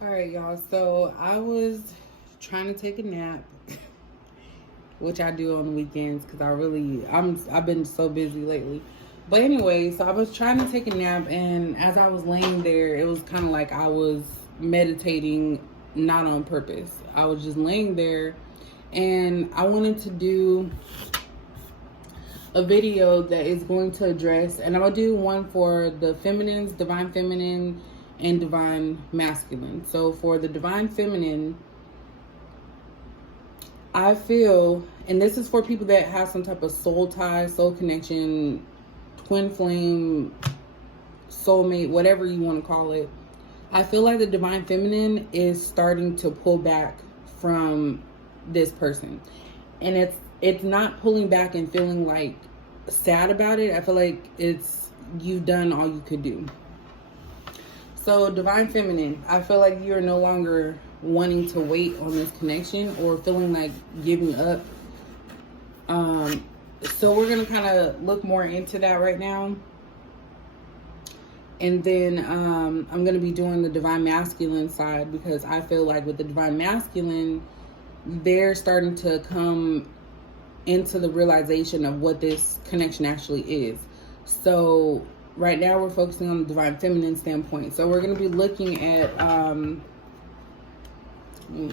All right, y'all. So I was trying to take a nap, which I do on the weekends because I've been so busy lately. But anyway, so I was trying to take a nap, and as I was laying there, it was kind of like I was meditating, not on purpose. I was just laying there, and I wanted to do a video that is going to address, and I'm gonna do one for the feminines, divine feminine and divine masculine. So for the divine feminine, I feel, and this is for people that have some type of soul tie, soul connection, twin flame, soulmate, whatever you want to call it. I feel like the divine feminine is starting to pull back from this person, and it's not pulling back and feeling like sad about it. I feel like you've done all you could do. So divine feminine, I feel like you're no longer wanting to wait on this connection or feeling like giving up. So we're going to kind of look more into that right now. And then I'm going to be doing the divine masculine side, because I feel like with the divine masculine, they're starting to come into the realization of what this connection actually is. So right now we're focusing on the divine feminine standpoint. So we're going to be looking at we're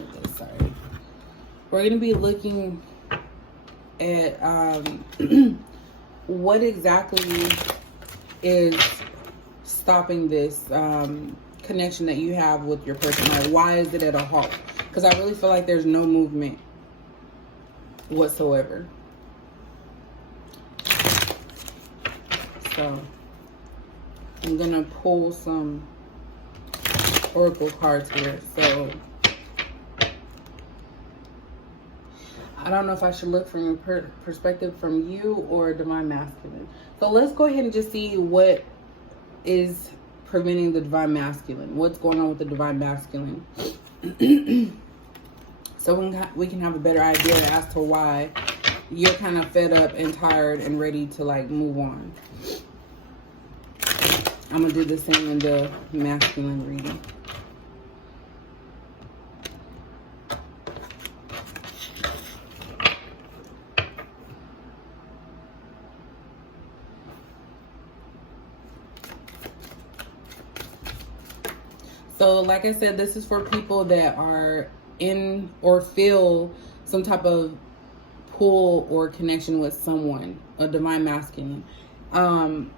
going to be looking at what exactly is stopping this connection that you have with your person. Like, why is it at a halt? Because I really feel like there's no movement whatsoever. So I'm gonna pull some oracle cards here. So I don't know if I should look from your perspective from you or divine masculine. So let's go ahead and just see what is preventing the divine masculine. What's going on with the divine masculine? So we can have a better idea as to why you're kind of fed up and tired and ready to like move on. I'm going to do the same in the masculine reading. So like I said, this is for people that are in or feel some type of pull or connection with someone, a divine masculine. In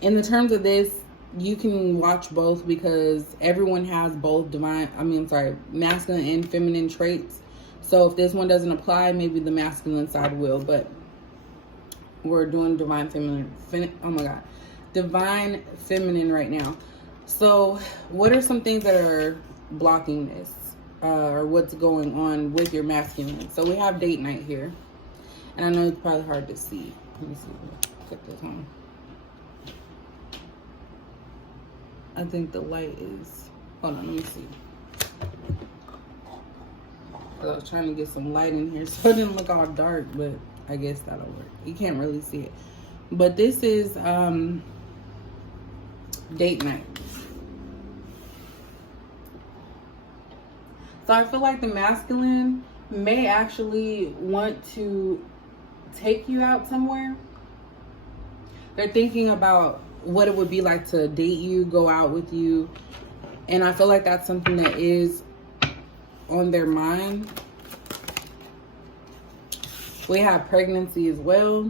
the terms of this, you can watch both, because everyone has both masculine and feminine traits. So if this one doesn't apply, maybe the masculine side will, but we're doing divine feminine. Divine feminine right now. So what are some things that are blocking this, or what's going on with your masculine? So we have date night here, and I know it's probably hard to see. Let me see. Put this on. I think the light is, hold on, let me see. I was trying to get some light in here so it didn't look all dark, but I guess that'll work. You can't really see it. But this is date night. So I feel like the masculine may actually want to take you out somewhere. They're thinking about what it would be like to date you, go out with you. And I feel like that's something that is on their mind. We have pregnancy as well.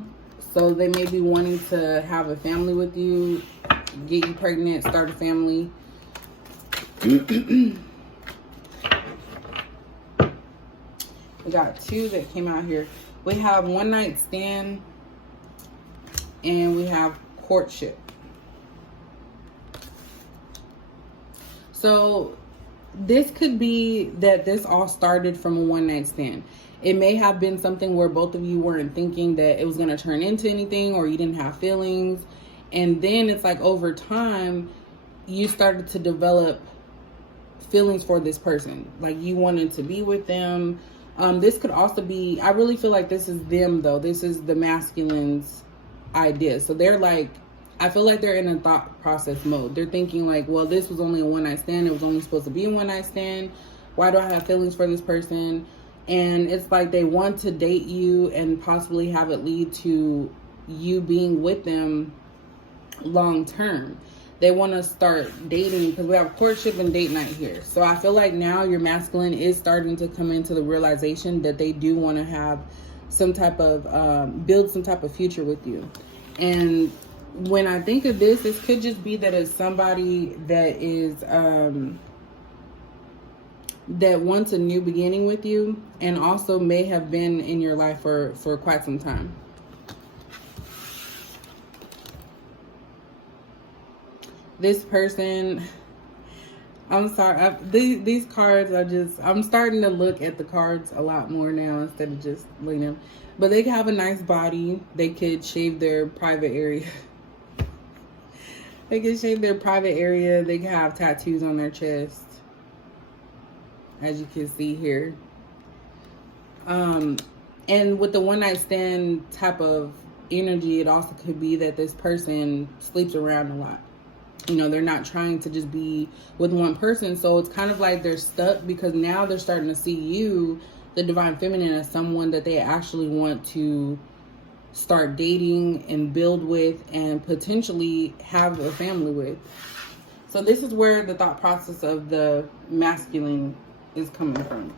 So they may be wanting to have a family with you, get you pregnant, start a family. We got two that came out here. We have one night stand, and we have courtship. So this could be that this all started from a one night stand. It may have been something where both of you weren't thinking that it was going to turn into anything, or you didn't have feelings. And then it's like over time, you started to develop feelings for this person. Like you wanted to be with them. This could also be, I really feel like this is them though. This is the masculine's idea. So they're like I feel like they're in a thought process mode. They're thinking like, well, this was only a one-night stand. It was only supposed to be a one-night stand. Why do I have feelings for this person? And it's like they want to date you and possibly have it lead to you being with them long term. They want to start dating because we have courtship and date night here. So I feel like now your masculine is starting to come into the realization that they do want to have some type of, build some type of future with you. And when I think of this, this could just be that it's somebody that is, that wants a new beginning with you and also may have been in your life for quite some time. This person, I'm sorry, these cards are just, I'm starting to look at the cards a lot more now instead of just looking at them. But they could have a nice body. They could shave their private area. They could shave their private area. They could have tattoos on their chest, as you can see here. And with the one night stand type of energy, it also could be that this person sleeps around a lot. You know, they're not trying to just be with one person. So it's kind of like they're stuck because now they're starting to see you, the divine feminine, as someone that they actually want to start dating and build with and potentially have a family with. So this is where the thought process of the masculine is coming from.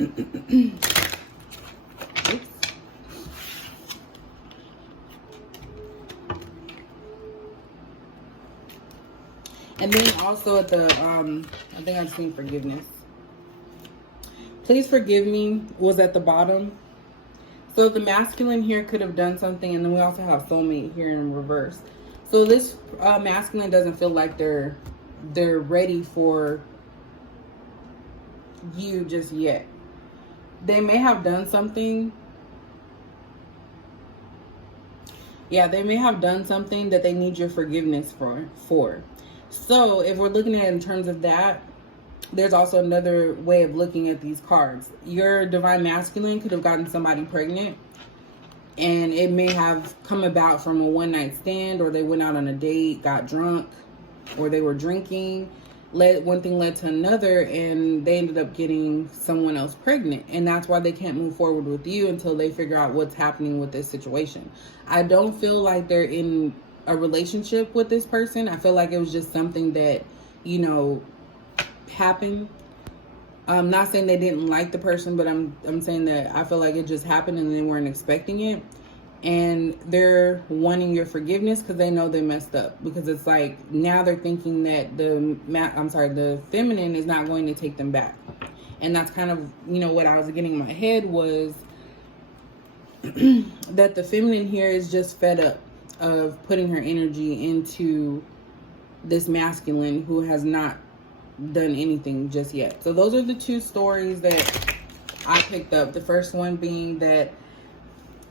Oops. And then also at the, I think I've seen forgiveness. Please forgive me was at the bottom. So the masculine here could have done something, and then we also have soulmate here in reverse. So this masculine doesn't feel like they're ready for you just yet. They may have done something. Yeah, they may have done something that they need your forgiveness for. So if we're looking at it in terms of that, there's also another way of looking at these cards. Your divine masculine could have gotten somebody pregnant, and it may have come about from a one night stand, or they went out on a date, got drunk, or they were drinking. One thing led to another, and they ended up getting someone else pregnant. And that's why they can't move forward with you until they figure out what's happening with this situation. I don't feel like they're in a relationship with this person. I feel like it was just something that, you know, happened. I'm not saying they didn't like the person, but I'm saying that I feel like it just happened and they weren't expecting it. And they're wanting your forgiveness because they know they messed up. Because it's like now they're thinking that the feminine is not going to take them back. And that's kind of, you know, what I was getting in my head was that the feminine here is just fed up of putting her energy into this masculine who has not done anything just yet. So those are the two stories that I picked up. The first one being that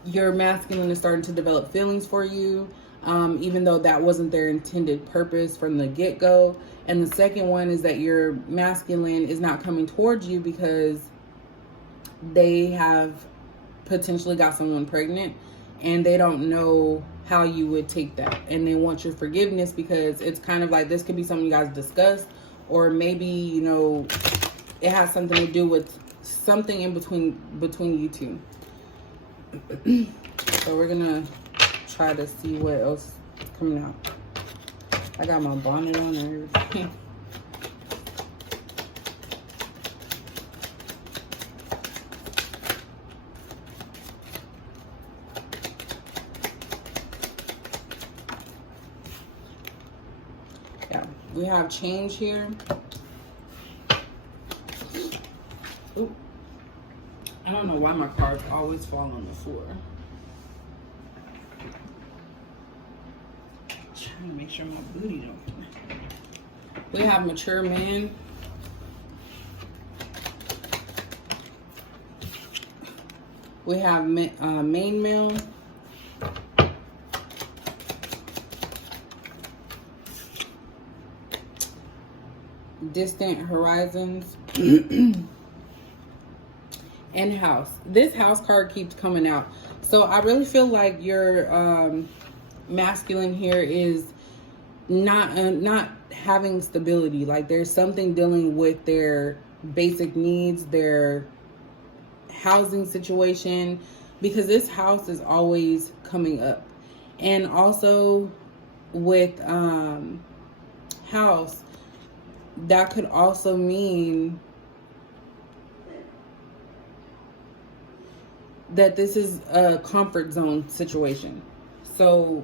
your masculine is starting to develop feelings for you, even though that wasn't their intended purpose from the get-go. And the second one is that your masculine is not coming towards you because they have potentially got someone pregnant and they don't know how you would take that. And they want your forgiveness because it's kind of like this could be something you guys discussed, or maybe, you know, it has something to do with something in between you two. So we're gonna try to see what else is coming out. I got my bonnet on and everything. Yeah, we have change here. Ooh. I don't know why my cards always fall on the floor. Trying to make sure my booty don't. We have mature man. We have main male. Distant horizons. And house. This house card keeps coming out. So I really feel like your masculine here is not having stability. Like there's something dealing with their basic needs, their housing situation, because this house is always coming up. And also with house, that could also mean that this is a comfort zone situation. So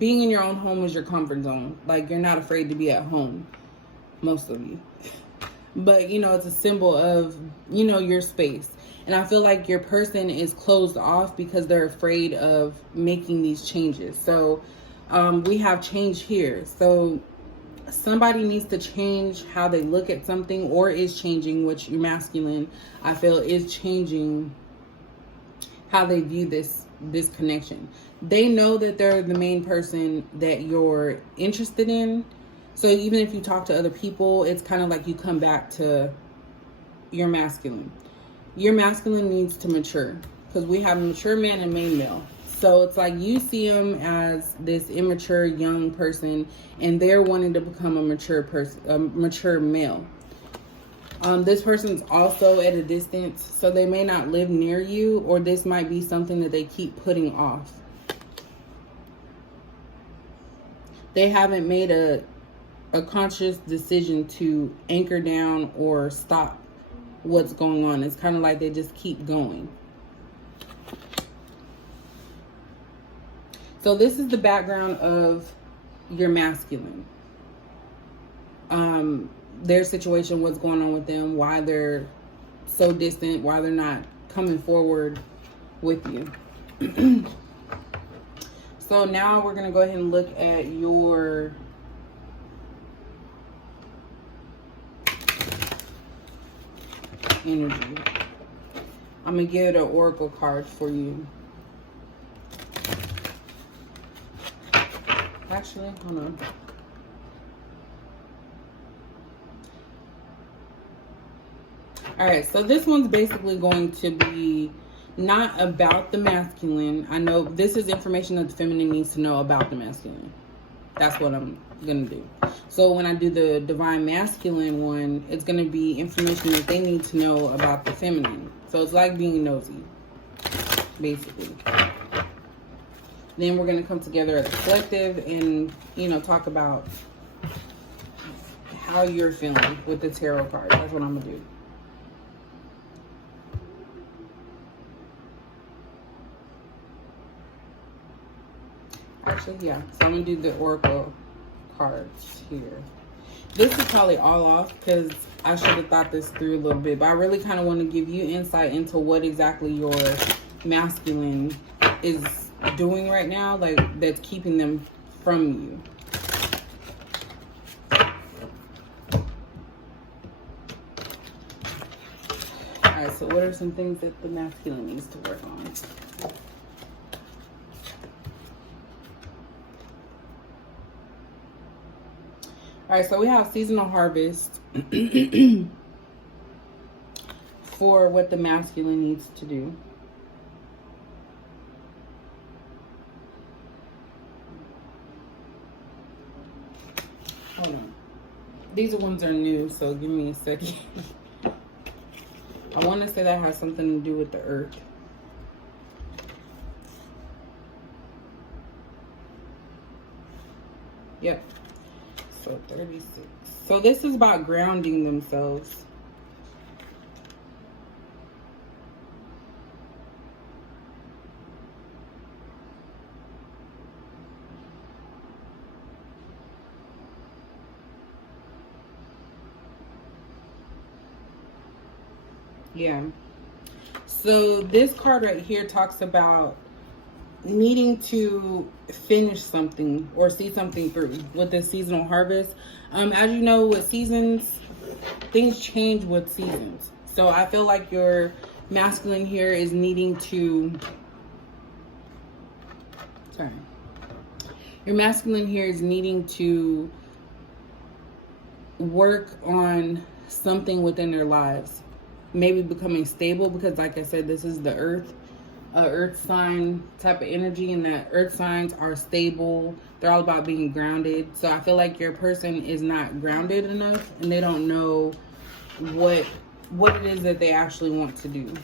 being in your own home is your comfort zone. Like you're not afraid to be at home, most of you. But you know, it's a symbol of, you know, your space. And I feel like your person is closed off because they're afraid of making these changes. So we have change here. So somebody needs to change how they look at something, or is changing, which your masculine, I feel, is changing how they view this connection. They know that they're the main person that you're interested in. So even if you talk to other people, it's kind of like you come back to your masculine. Your masculine needs to mature, because we have a mature man and main male. So it's like you see him as this immature young person, and they're wanting to become a mature person, a mature male. This person's also at a distance, so they may not live near you, or this might be something that they keep putting off. They haven't made a conscious decision to anchor down or stop what's going on. It's kind of like they just keep going. So this is the background of your masculine. Their situation, what's going on with them, why they're so distant, why they're not coming forward with you. So now we're going to go ahead and look at your energy. I'm going to give it an oracle card for you. Actually, hold on. All right, so this one's basically going to be not about the masculine. I know this is information that the feminine needs to know about the masculine. That's what I'm going to do. So when I do the divine masculine one, it's going to be information that they need to know about the feminine. So it's like being nosy, basically. Then we're going to come together as a collective and, you know, talk about how you're feeling with the tarot card. That's what I'm going to do. Actually, yeah. So I'm going to do the oracle cards here. This is probably all off because I should have thought this through a little bit. But I really kind of want to give you insight into what exactly your masculine is doing right now, like that's keeping them from you. Alright, so what are some things that the masculine needs to work on? Alright, so we have seasonal harvest for what the masculine needs to do. Hold on. These ones are new, so give me a second. I want to say that has something to do with the earth. Yep. So 36. So this is about grounding themselves. Yeah. So this card right here talks about needing to finish something or see something through with this seasonal harvest. As you know, with seasons, things change with seasons. So I feel like your masculine here is needing to, your masculine here is needing to work on something within their lives. Maybe becoming stable, because like I said, this is the earth. a earth sign type of energy, and that earth signs are stable. They're all about being grounded. So I feel like your person is not grounded enough, and they don't know what it is that they actually want to do.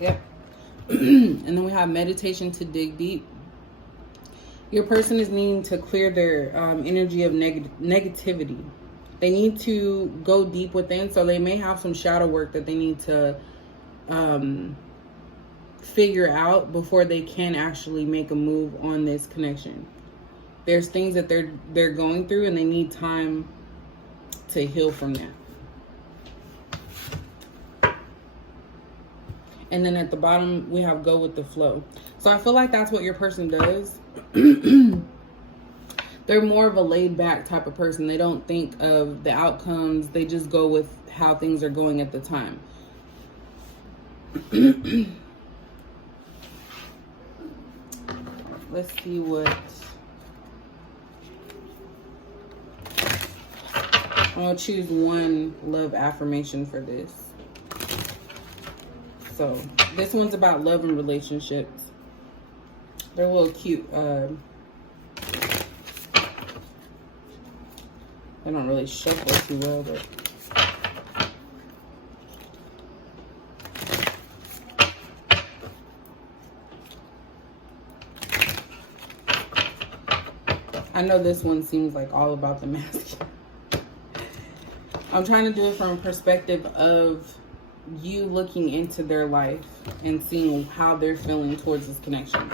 Yep. And then we have meditation to dig deep. Your person is needing to clear their energy of negativity. They need to go deep within, so they may have some shadow work that they need to figure out before they can actually make a move on this connection. There's things that they're going through, and they need time to heal from that. And then at the bottom, we have go with the flow. So I feel like that's what your person does. They're more of a laid back type of person. They don't think of the outcomes. They just go with how things are going at the time. Let's see what... I'm going to choose one love affirmation for this. So this one's about love and relationships. They're a little cute. They don't really shuffle too well, but I know this one seems like all about the masculine. I'm trying to do it from a perspective of you looking into their life and seeing how they're feeling towards this connection.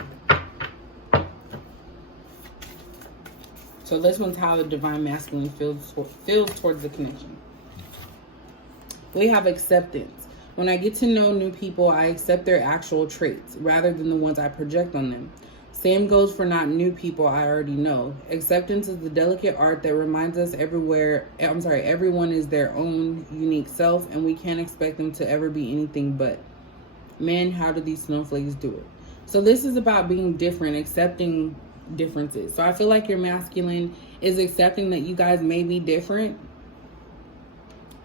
So this one's how the divine masculine feels towards the connection. We have acceptance. When I get to know new people, I accept their actual traits rather than the ones I project on them. Same goes for not new people I already know. Acceptance is the delicate art that reminds us everyone is their own unique self, and we can't expect them to ever be anything but. Man, how do these snowflakes do it? So this is about being different, accepting differences. So I feel like your masculine is accepting that you guys may be different,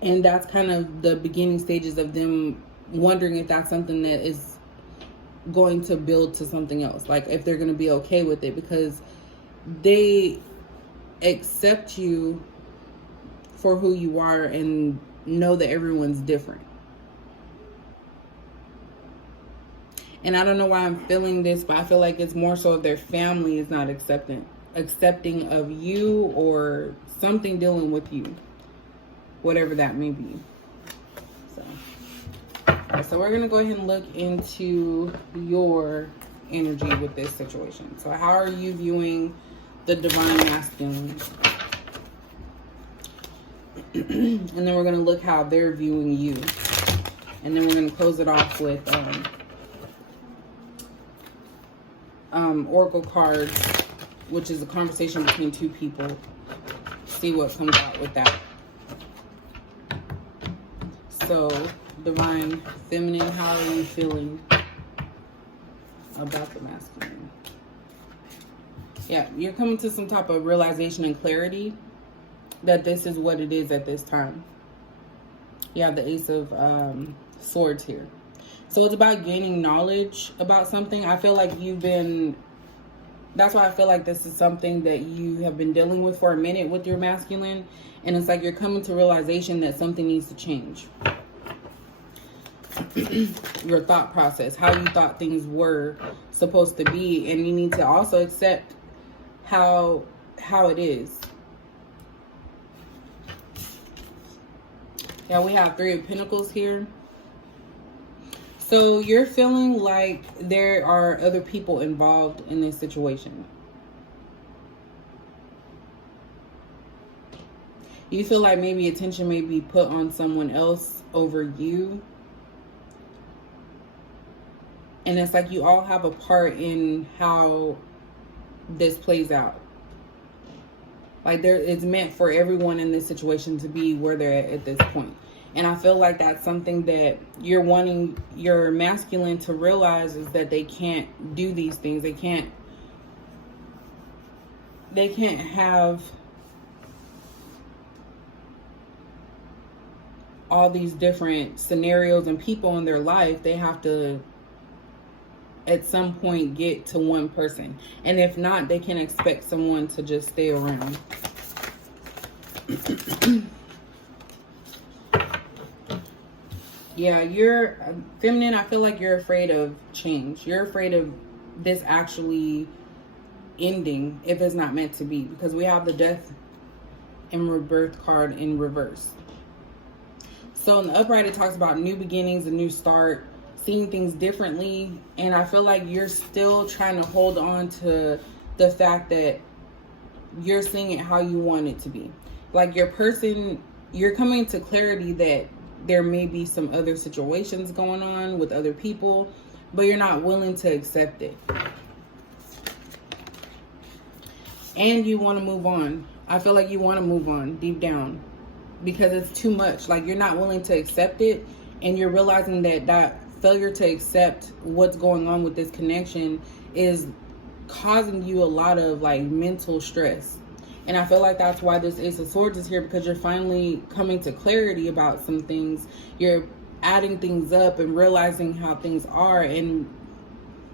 and that's kind of the beginning stages of them wondering if that's something that is going to build to something else, like if they're going to be okay with it, because they accept you for who you are and know that everyone's different. And I don't know why I'm feeling this, but I feel like it's more so their family is not accepting of you or something dealing with you, whatever that may be. So we're going to go ahead and look into your energy with this situation. So how are you viewing the divine masculine? And then we're going to look how they're viewing you. And then we're going to close it off with oracle cards, which is a conversation between two people. See what comes out with that. So, divine feminine, how are you feeling about the masculine? Yeah, you're coming to some type of realization and clarity that this is what it is at this time. You have the Ace of Swords here. So it's about gaining knowledge about something. I feel like that's why I feel like this is something that you have been dealing with for a minute with your masculine. And it's like you're coming to realization that something needs to change. Your thought process, how you thought things were supposed to be, and you need to also accept how it is. Yeah, we have Three of Pentacles here. So you're feeling like there are other people involved in this situation. You feel like maybe attention may be put on someone else over you. And it's like you all have a part in how this plays out. Like it's meant for everyone in this situation to be where they're at this point. And I feel like that's something that you're wanting your masculine to realize, is that they can't do these things. They can't have all these different scenarios and people in their life, they have to at some point get to one person. And if not, they can expect someone to just stay around. Yeah, you're feminine. I feel like you're afraid of change. You're afraid of this actually ending if it's not meant to be, because we have the death and rebirth card in reverse. So in the upright, it talks about new beginnings, a new start, seeing things differently. And I feel like you're still trying to hold on to the fact that you're seeing it how you want it to be. Like your person, you're coming to clarity that there may be some other situations going on with other people, but you're not willing to accept it. And you want to move on. I feel like you want to move on deep down because it's too much. Like you're not willing to accept it, and you're realizing that that failure to accept what's going on with this connection is causing you a lot of like mental stress. And I feel like that's why this Ace of Swords is here, because you're finally coming to clarity about some things. You're adding things up and realizing how things are and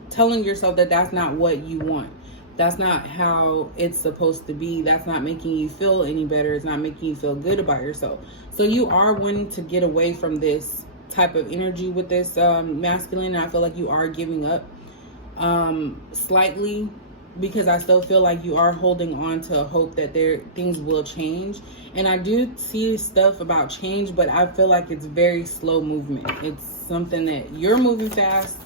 telling yourself that that's not what you want. That's not how it's supposed to be. That's not making you feel any better. It's not making you feel good about yourself. So you are wanting to get away from this type of energy with this masculine. And I feel like you are giving up slightly, because I still feel like you are holding on to hope that things will change. And I do see stuff about change, but I feel like it's very slow movement. It's something that you're moving fast,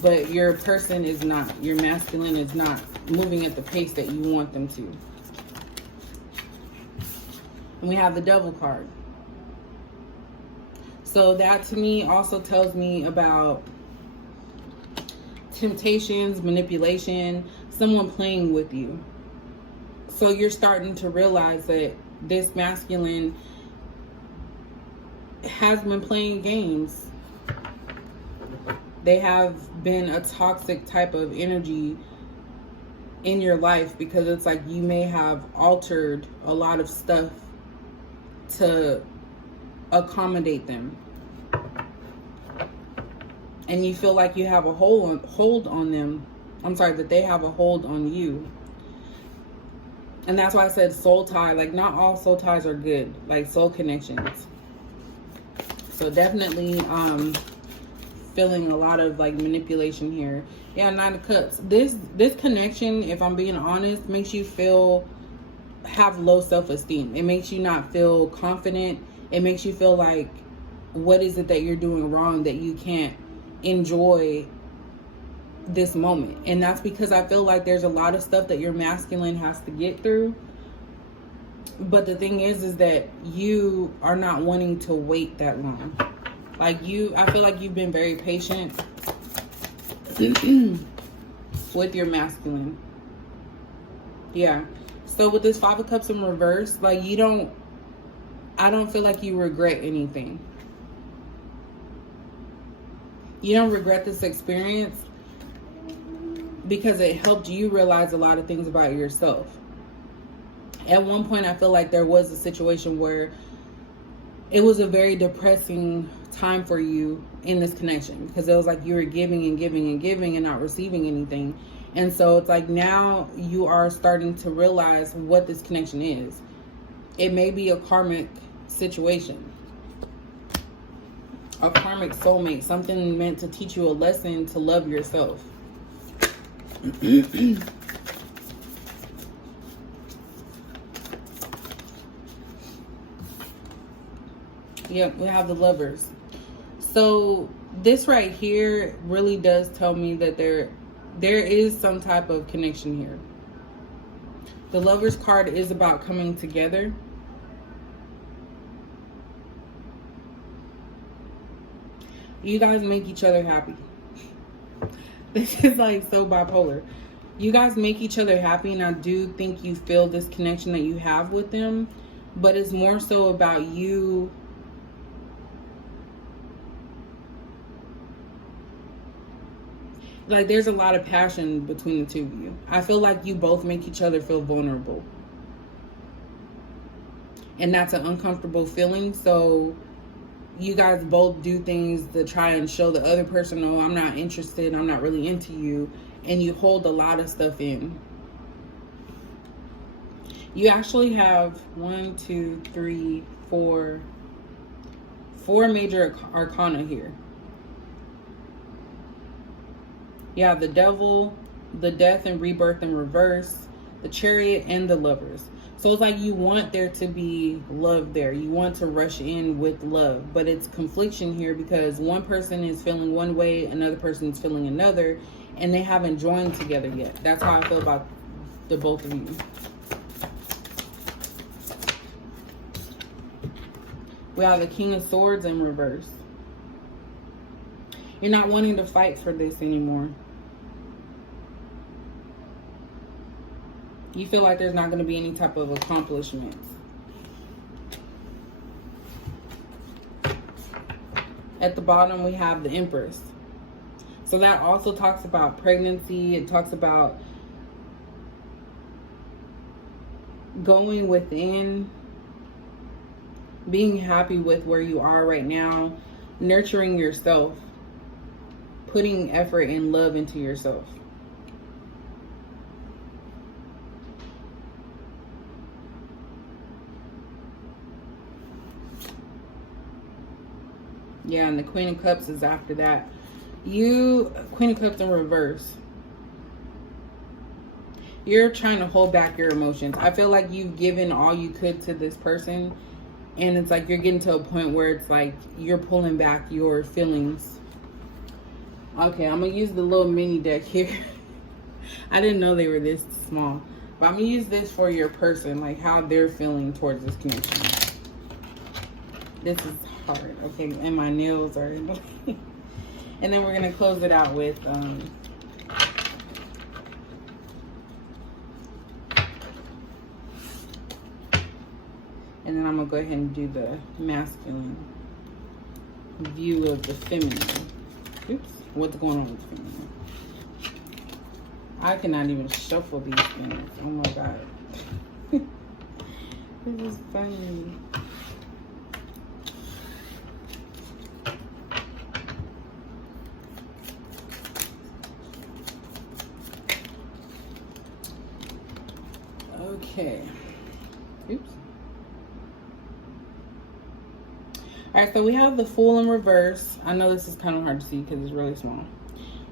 but your person is not. Your masculine is not moving at the pace that you want them to. And we have the Devil card. So that to me also tells me about temptations, manipulation, someone playing with you. So you're starting to realize that this masculine has been playing games. They have been a toxic type of energy in your life, because it's like you may have altered a lot of stuff to accommodate them. And you feel like you have a hold on them. I'm sorry, that they have a hold on you. And that's why I said soul tie. Like, not all soul ties are good. Like, soul connections. So definitely feeling a lot of like manipulation here. Yeah, Nine of Cups. This connection, if I'm being honest, makes you have low self-esteem. It makes you not feel confident. It makes you feel like, what is it that you're doing wrong that you can't enjoy this moment? And that's because I feel like there's a lot of stuff that your masculine has to get through. But the thing is that you are not wanting to wait that long. Like I feel like you've been very patient with your masculine. Yeah. So with this Five of Cups in reverse, like I don't feel like you regret anything. You don't regret this experience because it helped you realize a lot of things about yourself. At one point, I feel like there was a situation where it was a very depressing time for you in this connection, because it was like you were giving and giving and giving and not receiving anything. And so it's like now you are starting to realize what this connection is. It may be a karmic situation, a karmic soulmate, something meant to teach you a lesson to love yourself. Yep, we have the Lovers. So this right here really does tell me that there is some type of connection here. The Lovers card is about coming together. You guys make each other happy. This is like so bipolar. You guys make each other happy, and I do think you feel this connection that you have with them, but it's more so about you like there's a lot of passion between the two of you. I feel like you both make each other feel vulnerable. And that's an uncomfortable feeling. So you guys both do things to try and show the other person, oh, I'm not interested, I'm not really into you, and you hold a lot of stuff in. You actually have 4 major arcana here. You have the Devil, the Death and Rebirth in reverse, the Chariot, and the Lovers. So it's like you want there to be love there. You want to rush in with love. But it's confliction here because one person is feeling one way, another person is feeling another, and they haven't joined together yet. That's how I feel about the both of you. We have the King of Swords in reverse. You're not wanting to fight for this anymore. You feel like there's not going to be any type of accomplishments. At the bottom, we have the Empress. So that also talks about pregnancy. It talks about going within, being happy with where you are right now, nurturing yourself, putting effort and love into yourself. Yeah, and the Queen of Cups is after that. Queen of Cups in reverse. You're trying to hold back your emotions. I feel like you've given all you could to this person, and it's like you're getting to a point where it's like you're pulling back your feelings. Okay, I'm going to use the little mini deck here. I didn't know they were this small. But I'm going to use this for your person, like how they're feeling towards this connection. This is hard, okay? And my nails are in the way. And then we're going to close it out with... and then I'm going to go ahead and do the masculine view of the feminine. Oops. What's going on with the feminine? I cannot even shuffle these things. Oh my God. This is funny. Okay. Oops. Alright, so we have the Fool in reverse. I know this is kind of hard to see because it's really small.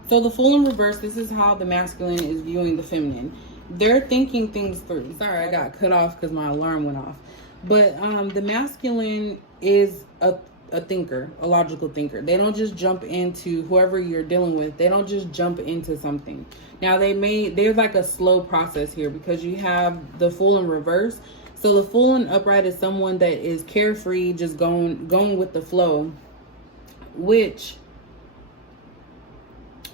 So the Fool in reverse, this is how the masculine is viewing the feminine. They're thinking things through. Sorry, I got cut off because my alarm went off. But the masculine is a thinker, a logical thinker. They don't just jump into whoever you're dealing with. They don't just jump into something. Now, there's like a slow process here because you have the Fool in reverse. So the Fool in upright is someone that is carefree, just going with the flow, which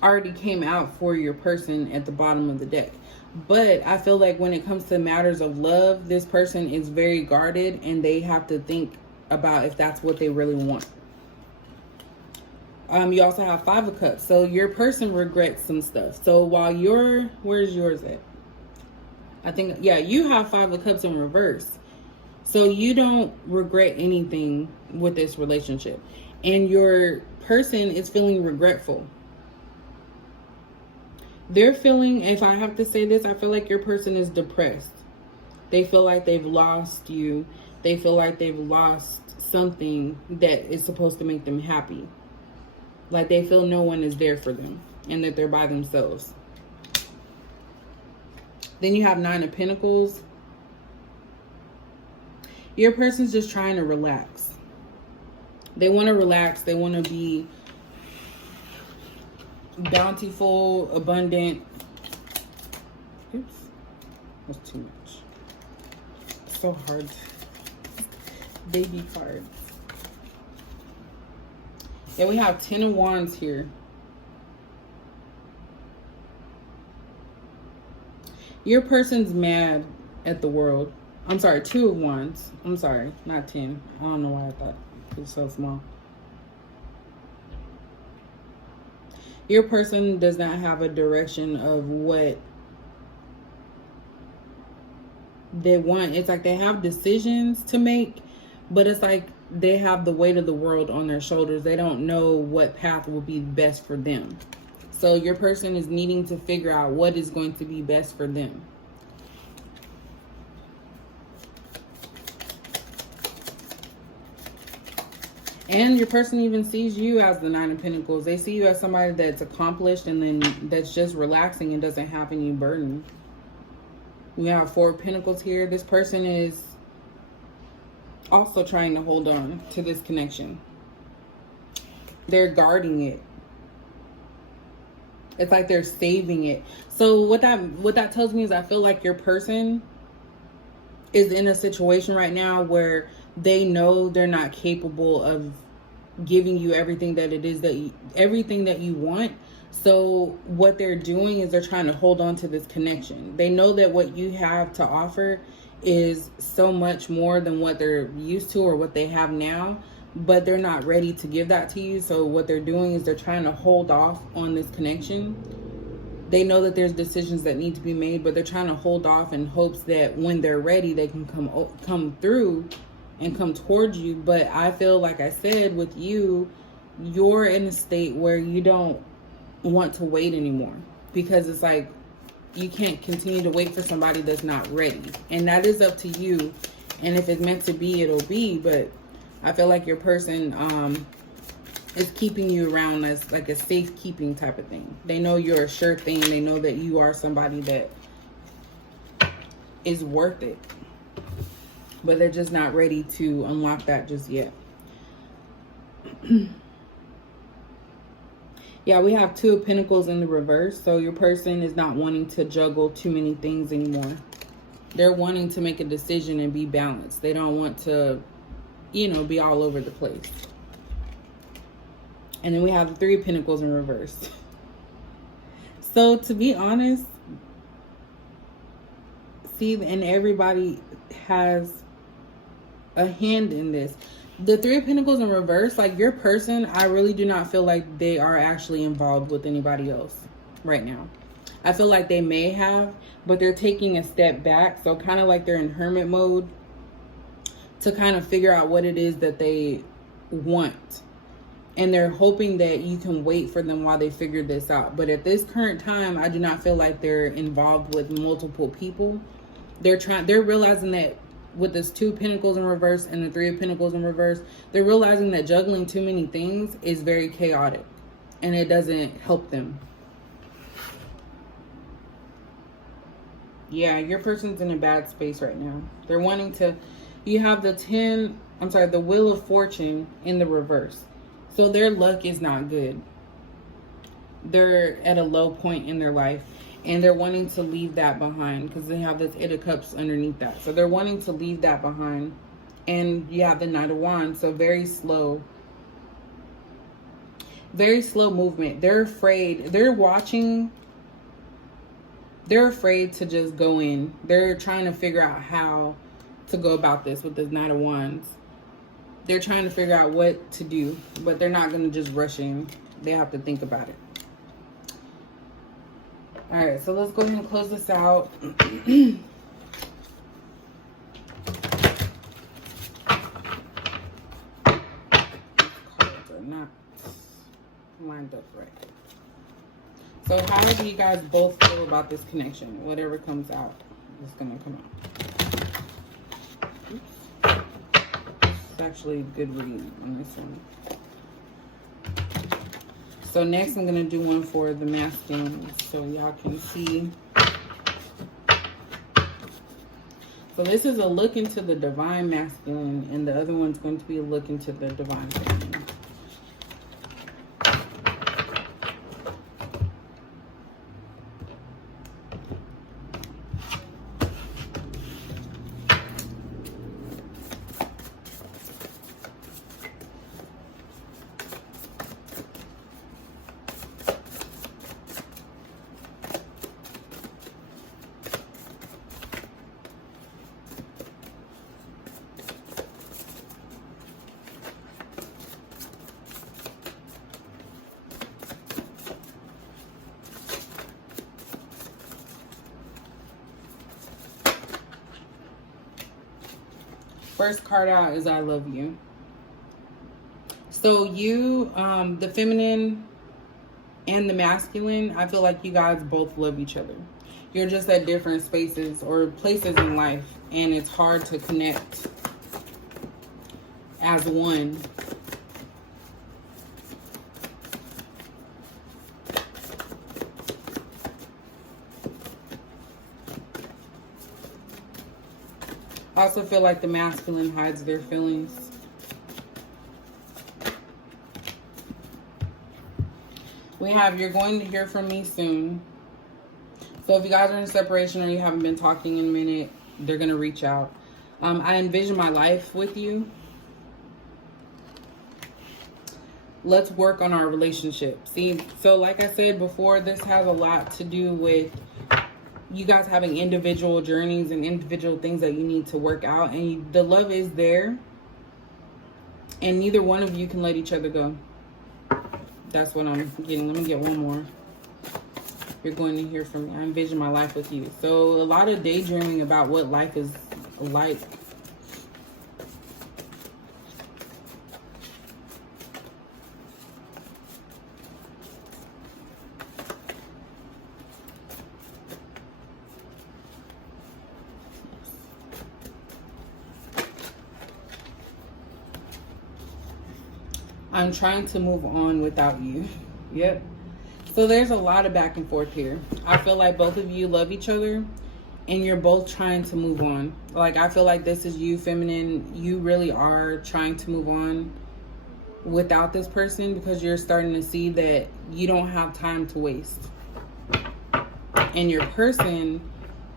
already came out for your person at the bottom of the deck. But I feel like when it comes to matters of love, this person is very guarded and they have to think about if that's what they really want. You also have 5 of Cups. So your person regrets some stuff. So while where's yours at? I think, yeah, you have 5 of Cups in reverse. So you don't regret anything with this relationship. And your person is feeling regretful. They're feeling, if I have to say this, I feel like your person is depressed. They feel like they've lost you. They feel like they've lost something that is supposed to make them happy. Like they feel no one is there for them and that they're by themselves. Then you have 9 of Pentacles. Your person's just trying to relax. They want to relax. They want to be bountiful, abundant. Oops. That's too much. So hard. Baby cards. Yeah, we have 10 of Wands here. Your person's mad at the world. I'm sorry, 2 of Wands. I'm sorry, not 10. I don't know why I thought it was so small. Your person does not have a direction of what they want. It's like they have decisions to make, but it's like they have the weight of the world on their shoulders. They don't know what path will be best for them. So your person is needing to figure out what is going to be best for them. And your person even sees you as the Nine of Pentacles. They see you as somebody that's accomplished and then that's just relaxing and doesn't have any burden. We have Four of Pentacles here. This person is also trying to hold on to this connection. They're guarding it. It's like they're saving it. So what that tells me is I feel like your person is in a situation right now where they know they're not capable of giving you everything that it is everything that you want. So what they're doing is they're trying to hold on to this connection. They know that what you have to offer is so much more than what they're used to or what they have now, but they're not ready to give that to you. So what they're doing is they're trying to hold off on this connection. They know that there's decisions that need to be made, but they're trying to hold off in hopes that when they're ready, they can come through and come towards you. But I feel like I said with you, you're in a state where you don't want to wait anymore, because it's like you can't continue to wait for somebody that's not ready. And that is up to you. And if it's meant to be, it'll be. But I feel like your person is keeping you around as like a safekeeping type of thing. They know you're a sure thing. They know that you are somebody that is worth it. But they're just not ready to unlock that just yet. Yeah, we have Two of Pentacles in the reverse. So your person is not wanting to juggle too many things anymore. They're wanting to make a decision and be balanced. They don't want to, be all over the place. And then we have the Three of Pentacles in reverse. So to be honest, see, and everybody has a hand in this. The Three of Pentacles in reverse, like your person, I really do not feel like they are actually involved with anybody else right now. I feel like they may have, but they're taking a step back. So kind of like they're in hermit mode to kind of figure out what it is that they want. And they're hoping that you can wait for them while they figure this out. But at this current time, I do not feel like they're involved with multiple people. They're realizing that with this Two of Pentacles in reverse and the Three of Pentacles in reverse, they're realizing that juggling too many things is very chaotic and it doesn't help them. Yeah, your person's in a bad space right now. They're wanting to, you have the Wheel of Fortune in the reverse. So their luck is not good. They're at a low point in their life. And they're wanting to leave that behind because they have this Eight of Cups underneath that. So they're wanting to leave that behind. And you have the Knight of Wands. So very slow movement. They're afraid. They're watching. They're afraid to just go in. They're trying to figure out how to go about this with the Knight of Wands. They're trying to figure out what to do. But they're not going to just rush in. They have to think about it. All right, so let's go ahead and close this out. Cards are not lined up right. So how do you guys both feel about this connection? Whatever comes out is going to come out. Oops. It's actually a good read on this one. So next I'm going to do one for the masculine so y'all can see. So this is a look into the divine masculine and the other one's going to be a look into the divine feminine. First card out is I love you. So you, the feminine and the masculine, I feel like you guys both love each other. You're just at different spaces or places in life, and it's hard to connect as one. I also feel like the masculine hides their feelings. We have, you're going to hear from me soon. So if you guys are in separation or you haven't been talking in a minute, they're going to reach out. I envision my life with you. Let's work on our relationship. See, so like I said before, this has a lot to do with you guys having individual journeys and individual things that you need to work out. And the love is there. And neither one of you can let each other go. That's what I'm getting. Let me get one more. You're going to hear from me. I envision my life with you. So a lot of daydreaming about what life is like. I'm trying to move on without you. Yep. So there's a lot of back and forth here. I feel like both of you love each other and you're both trying to move on. Like, I feel like this is you, feminine. You really are trying to move on without this person because you're starting to see that you don't have time to waste. And your person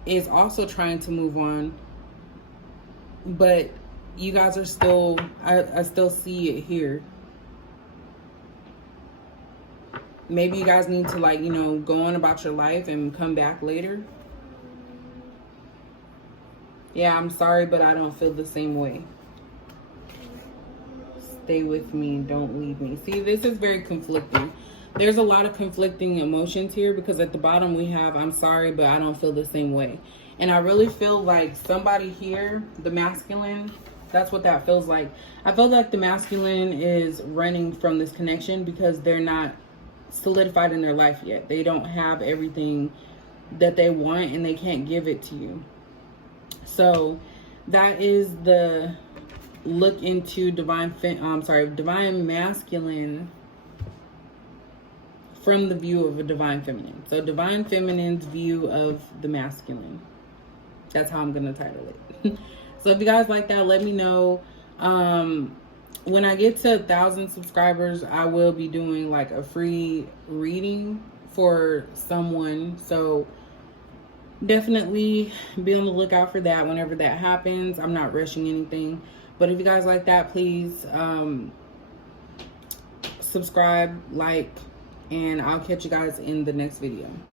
is also trying to move on, but you guys are still, I still see it here. Maybe you guys need to, like, you know, go on about your life and come back later. Yeah, I'm sorry, but I don't feel the same way. Stay with me. Don't leave me. See, this is very conflicting. There's a lot of conflicting emotions here because at the bottom we have, I'm sorry, but I don't feel the same way. And I really feel like somebody here, the masculine, that's what that feels like. I feel like the masculine is running from this connection because they're not solidified in their life yet. They don't have everything that they want and they can't give it to you. So that is the look into divine masculine from the view of a divine feminine. So divine feminine's view of the masculine. That's how I'm gonna title it. So if you guys like that, let me know. When I get to 1,000 subscribers, I will be doing like a free reading for someone. So definitely be on the lookout for that whenever that happens. I'm not rushing anything. But if you guys like that, please subscribe, like, and I'll catch you guys in the next video.